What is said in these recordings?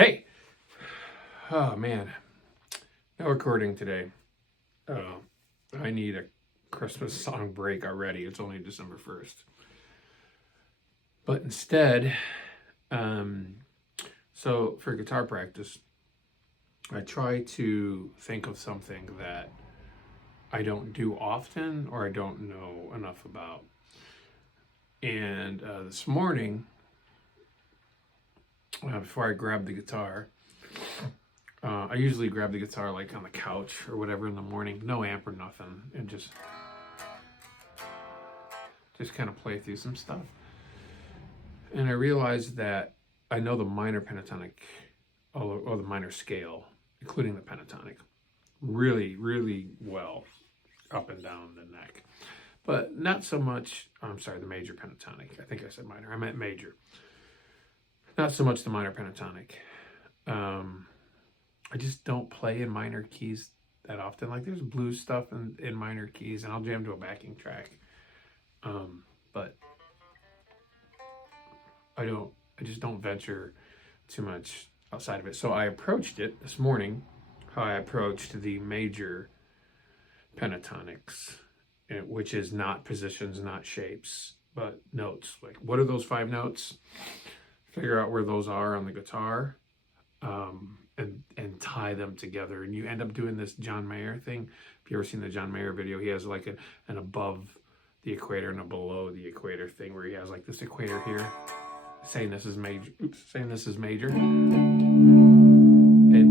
Hey! Oh man, no recording today. I need a Christmas song break already. It's only December 1st. But instead, so for guitar practice, I try to think of something that I don't do often or I don't know enough about. And this morning, before I grabbed the guitar, I usually grab the guitar like on the couch or whatever in the morning, no amp or nothing, and just kind of play through some stuff. And I realized that I know the minor pentatonic or the minor scale, including the pentatonic, really, really well, up and down the neck. But not so much, the major pentatonic. I think I said minor. I meant major. Not so much the minor pentatonic. I just don't play in minor keys that often. Like there's blues stuff in minor keys, and I'll jam to a backing track. But I just don't venture too much outside of it. So I approached it this morning, how I approached the major pentatonics, which is not positions, not shapes, but notes. Like, what are those 5 notes? Figure out where those are on the guitar, and tie them together. And you end up doing this John Mayer thing. If you ever seen the John Mayer video, he has like an above the equator and a below the equator thing where he has like this equator here, saying this is major, and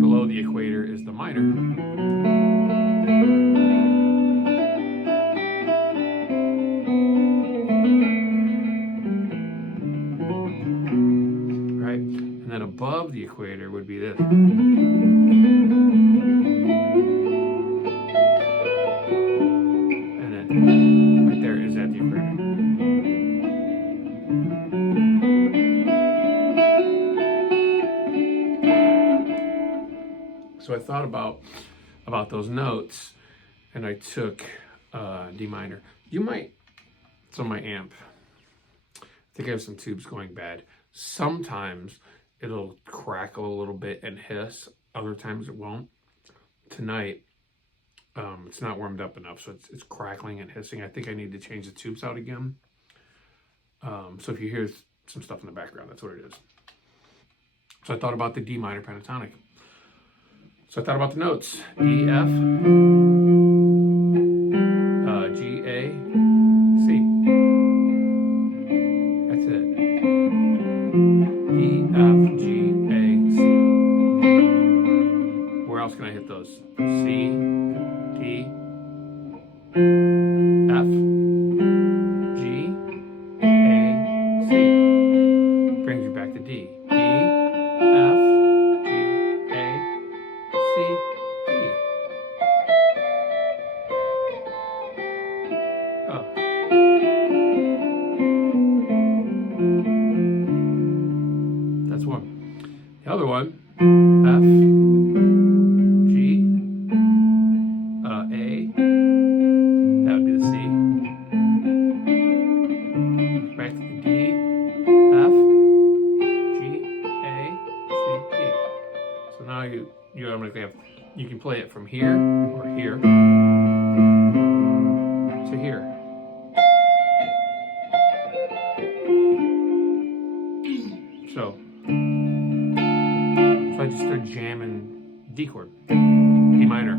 below the equator is the minor. Right? And then above the equator would be this. And then right there is at the equator. So I thought about those notes, and I took D minor. You might, so my amp, I think I have some tubes going bad. Sometimes it'll crackle a little bit and hiss. Other times it won't. Tonight, it's not warmed up enough, so it's crackling and hissing. I think I need to change the tubes out again. So if you hear some stuff in the background, that's what it is. So I thought about the D minor pentatonic. So I thought about the notes: E, F, G, A, C. That's it. E, F, G, A, C. Where else can I hit those? C, D, F, G, A, C. Brings you back to D. D, F, G, A, C, D. Oh. That's one. The other one, F, G, A, that would be the C. Back to the D, F, G, A, C, D. So now you automatically have, you can play it from here or here to here. So I just start jamming D chord, D minor.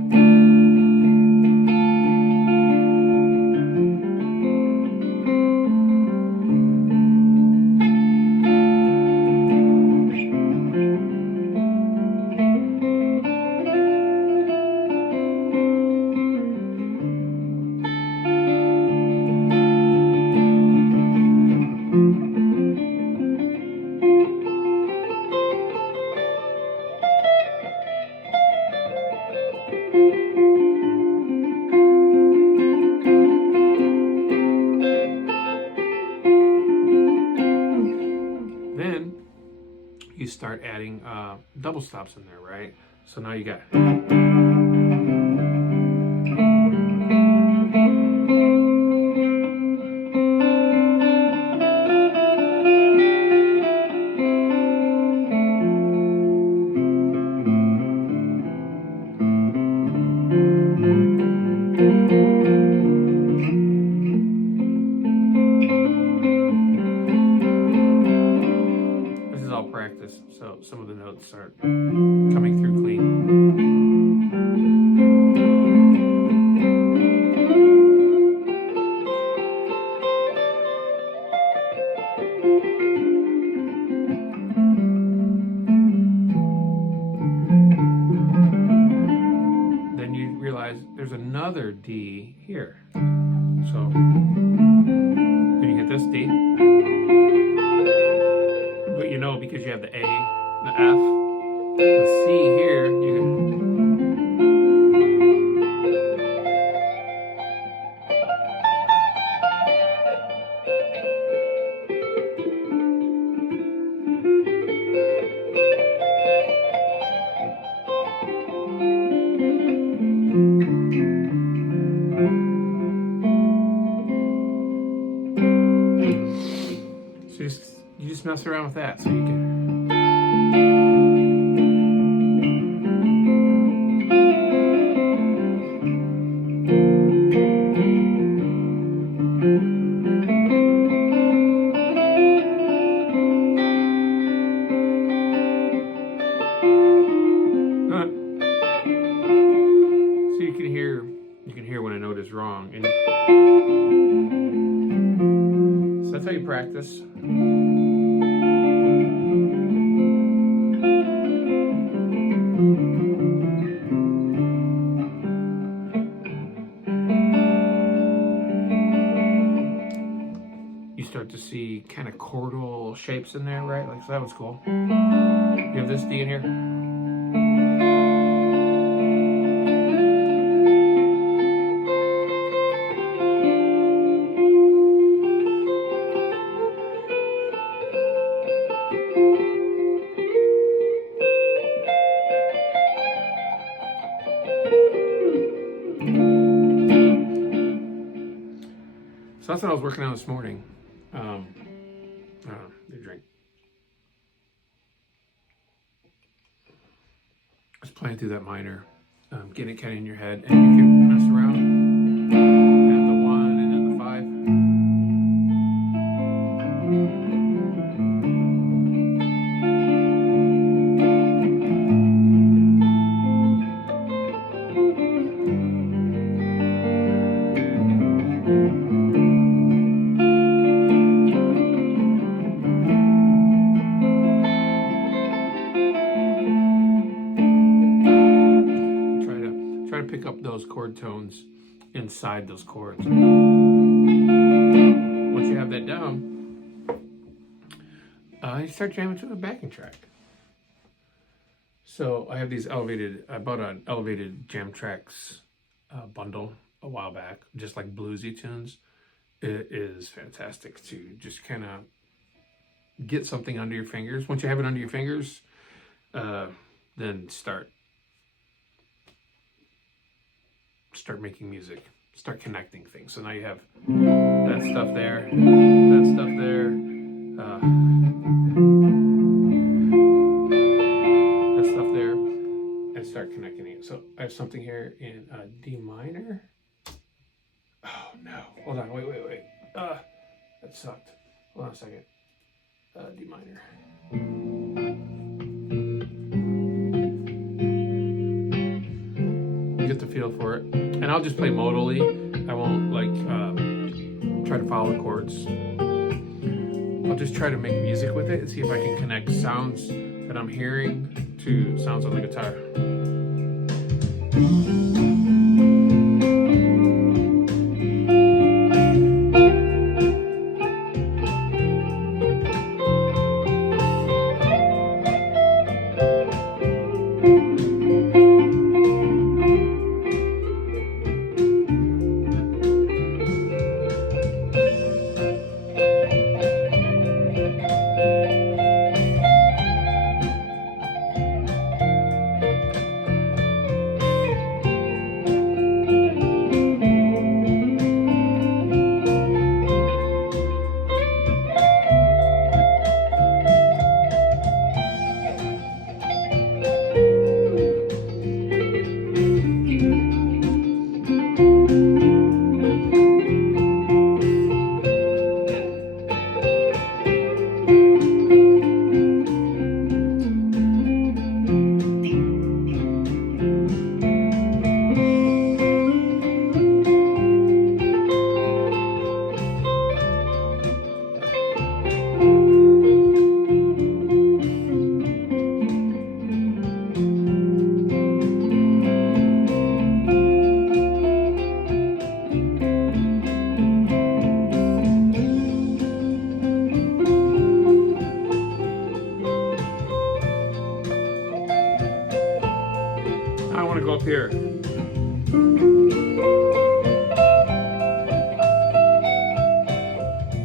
Then you start adding double stops in there, right? So now you got. practice, so some of the notes start coming through clean. Then you realize there's another D here. So then you hit this D. But you know, because you have the A, the F, the C here, you can. So you just mess around with that, so you can. So you can hear when a note is wrong, and so that's how you practice. You start to see kind of chordal shapes in there, right? Like, so that was cool. You have this D in here. So that's what I was working on this morning. New drink. Just playing through that minor, getting it kind of in your head, and you can mess around. And the 1 and then the 5. Pick up those chord tones inside those chords. Once you have that down, you start jamming to a backing track. So I have these I bought an elevated jam tracks bundle a while back, just like bluesy tunes. It is fantastic to just kind of get something under your fingers. Once you have it under your fingers, then start making music, start connecting things. So now you have that stuff there, that stuff there, that stuff there, and start connecting it. So I have something here in D minor. Oh no, hold on, wait. That sucked. Hold on a second. D minor. Get the feel for it, and I'll just play modally. I won't like try to follow the chords. I'll just try to make music with it and see if I can connect sounds that I'm hearing to sounds on the guitar. go up here.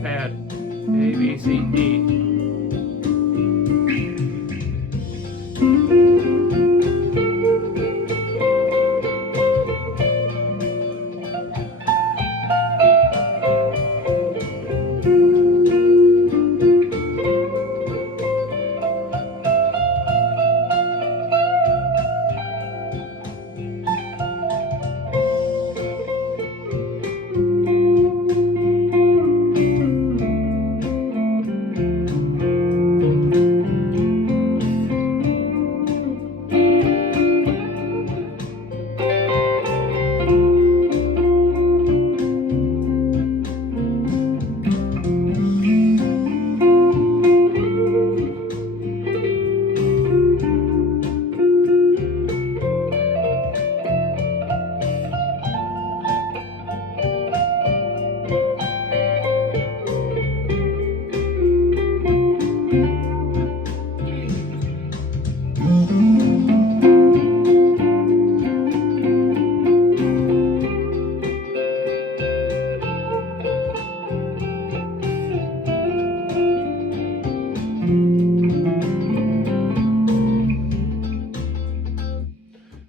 Bad. A, B, C, D.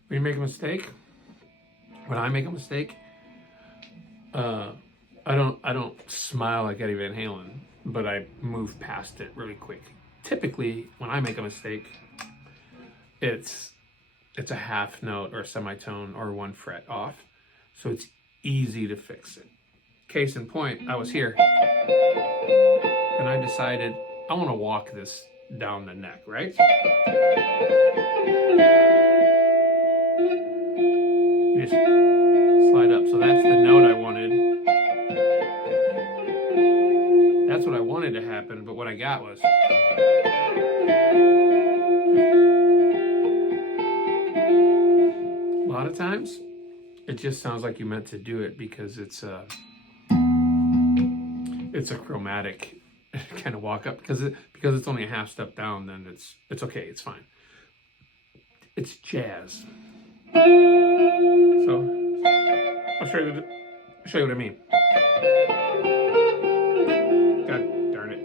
When you make a mistake, when I make a mistake, I don't smile like Eddie Van Halen, but I move past it really quick. Typically, when I make a mistake, it's a half note or a semitone or 1 fret off, so it's easy to fix it. Case in point, I was here, and I decided I want to walk this down the neck, right? You just slide up. So that's the note I wanted. That's what I wanted to happen, but what I got was... A lot of times, it just sounds like you meant to do it because it's a chromatic kind of walk up. Because it's only a half step down, then it's okay, it's fine. It's jazz. So I'll show you what I mean. God darn it.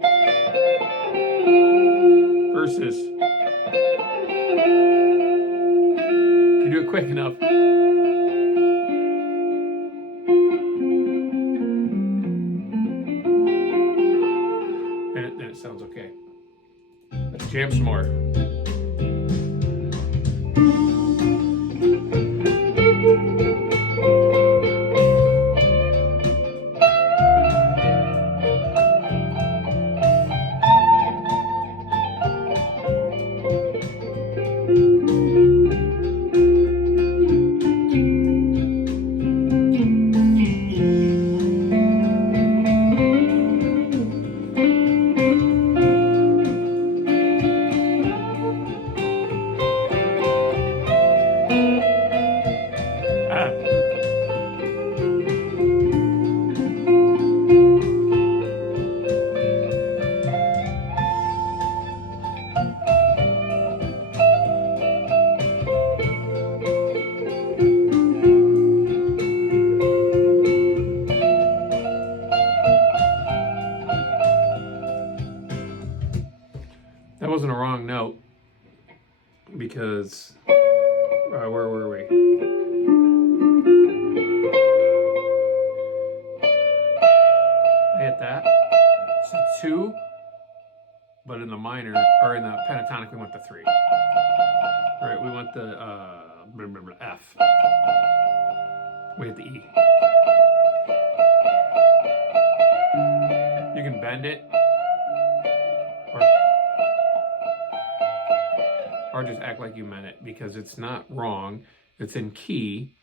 Versus, if you do it quick enough, then it sounds okay. Let's jam some more. That wasn't a wrong note because where were we? I hit that. It's a 2, but in the minor or in the pentatonic we went the 3. All right, we went the F. We hit the E. You can bend it. Or just act like you meant it, because it's not wrong. It's in key.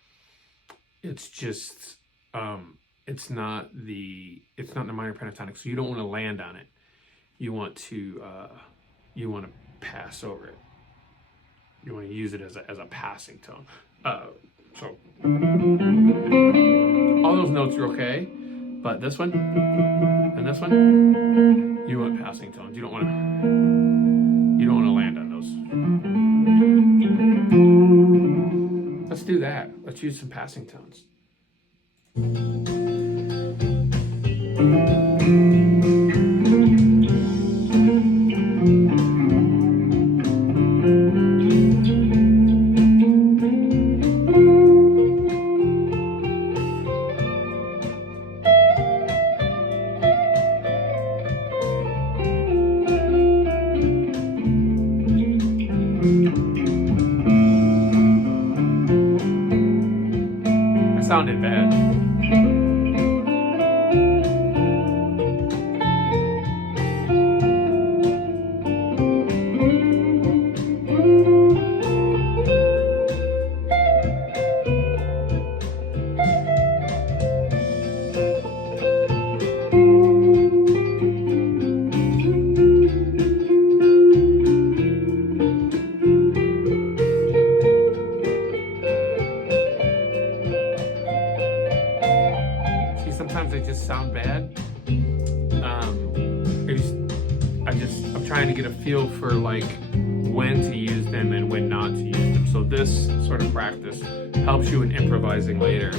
It's just it's not the minor pentatonic, so you don't want to land on it. You want to pass over it. You want to use it as a passing tone. So all those notes are okay, but this one and this one, you want passing tones. You don't want to land on those. Let's let's use some passing tones. That sounded bad. Sometimes they just sound bad. I'm trying to get a feel for like when to use them and when not to use them. So this sort of practice helps you in improvising later.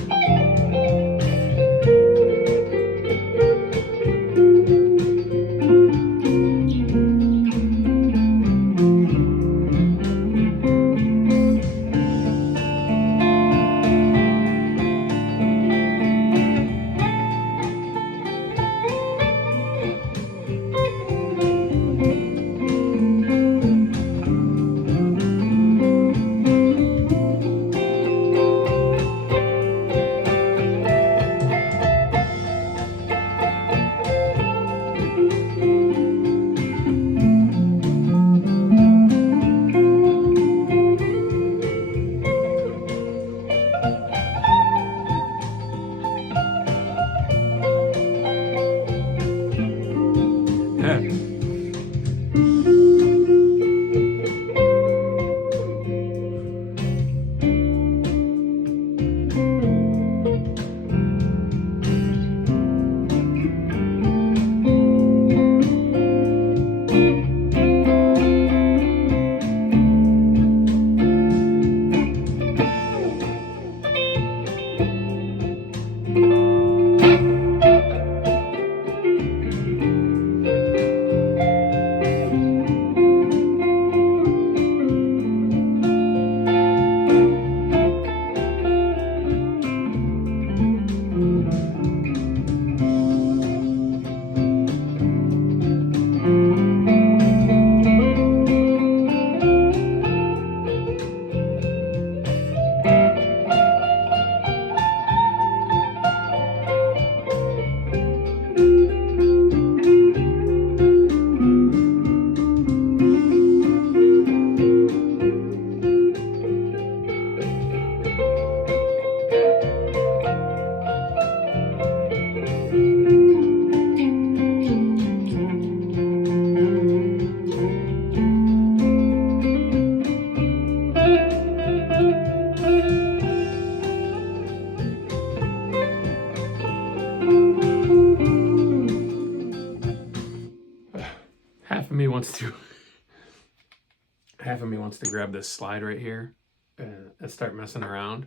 Half of me wants to grab this slide right here and start messing around.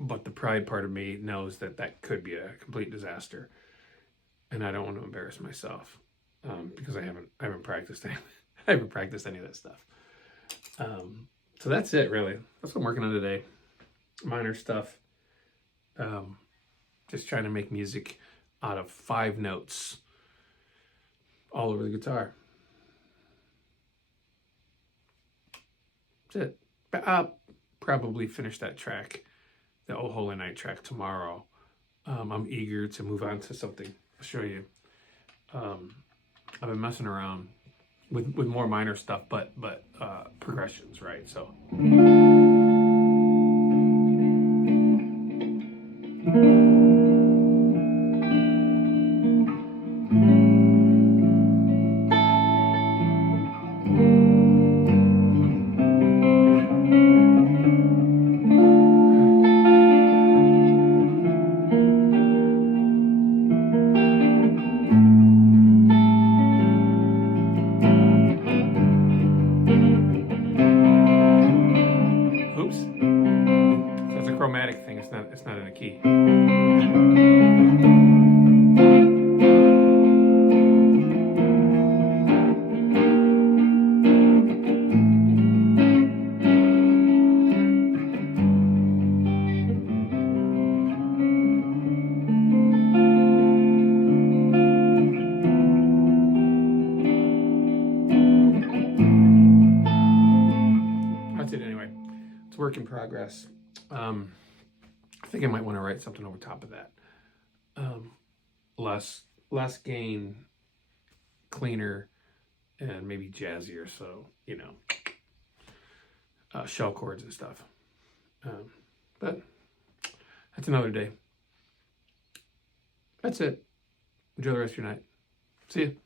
But the pride part of me knows that that could be a complete disaster, and I don't want to embarrass myself because I haven't practiced any, I haven't practiced any of that stuff. So that's it, really. That's what I'm working on today. Minor stuff. Just trying to make music out of 5 notes all over the guitar. That's it. But I'll probably finish that track, the Oh Holy Night track, tomorrow. I'm eager to move on to something. I'll show you. I've been messing around with more minor stuff, but progressions, right? So. progress. I think I might want to write something over top of that. Less gain, cleaner, and maybe jazzier. So, you know, shell chords and stuff. But that's another day. That's it. Enjoy the rest of your night. See you.